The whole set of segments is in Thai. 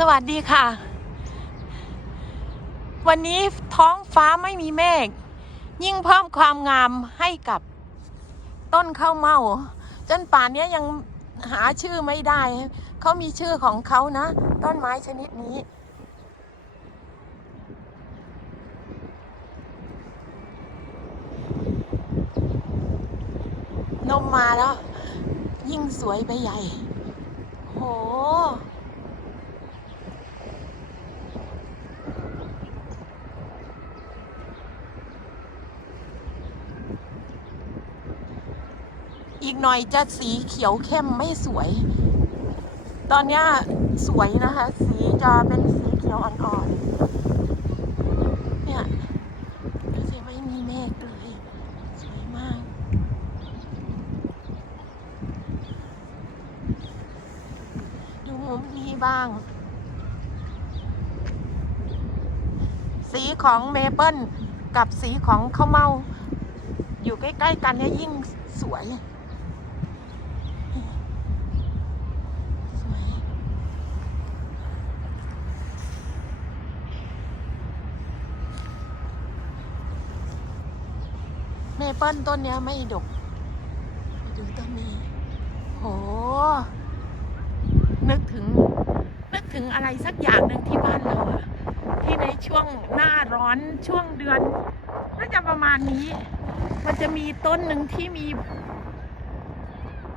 สวัสดีค่ะ วันนี้ท้องฟ้าไม่มีเมฆยิ่งเพิ่มความงามให้กับต้นข้าวเม่าจนป่านนี้ยังหาชื่อไม่ได้ เขามีชื่อของเขานะ ต้นไม้ชนิดนี้ นมมาแล้ว ยิ่งสวยไปใหญ่ โห อีกหน่อยจะสีเขียวเข้มไม่สวย ตอนนี้สวยนะคะ สีจะเป็นสีเขียวอ่อนๆ เนี่ยดูสิไม่มีเมฆเลย สวยมาก ดูมุมนี้บ้าง สีของเมเปิลกับสีของข้าวเมา อยู่ใกล้ ๆ กันเนี่ยยิ่งสวย สวย เมเปิลต้นเนี้ยไม่ดกดูต้นนี้ โห นึกถึง นึกถึงอะไรสักอย่างหนึ่งที่บ้านเราอะที่ในช่วงหน้าร้อนช่วงเดือน น่าจะประมาณนี้ มันจะมีต้นหนึ่งที่มี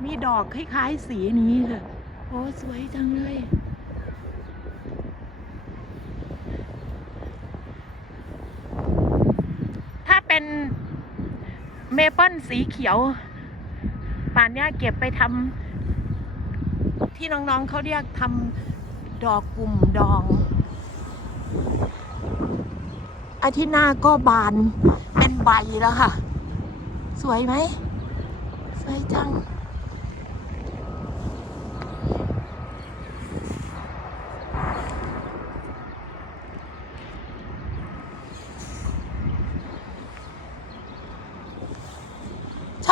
มีดอกคล้ายๆสีนี้เลยโอ้สวยจังเลย ถ้าเป็น เมเปิลสีเขียว ป่านนี้เก็บไปทำที่น้องๆเขาเรียกทำดอกกลุ่มดอง อาทิตย์หน้าก็บานเป็นใบแล้วค่ะ สวยไหม สวยจัง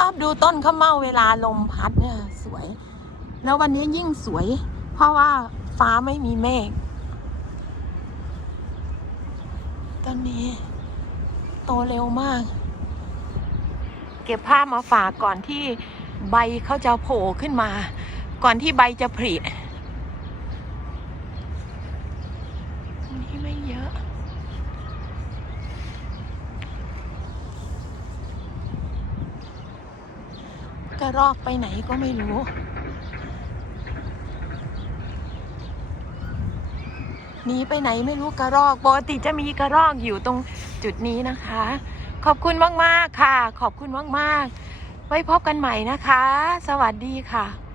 อบดูต้นข้าวเม่าเวลาลมพัดเนี่ยสวย แล้ววันนี้ยิ่งสวย เพราะว่าฟ้าไม่มีเมฆต้นนี้ โตเร็วมาก เก็บภาพมาฝากก่อนที่ใบเขาจะโผล่ขึ้นมา ก่อนที่ใบจะผลิอันนี้ไม่เยอะ กระรอกไปไหนก็ไม่รู้ หนีไปไหนไม่รู้กระรอกปกติจะมีกระรอกอยู่ตรงจุดนี้นะคะ ขอบคุณมาก ๆ ค่ะ ขอบคุณมาก ๆ ไว้พบกันใหม่นะคะ สวัสดีค่ะ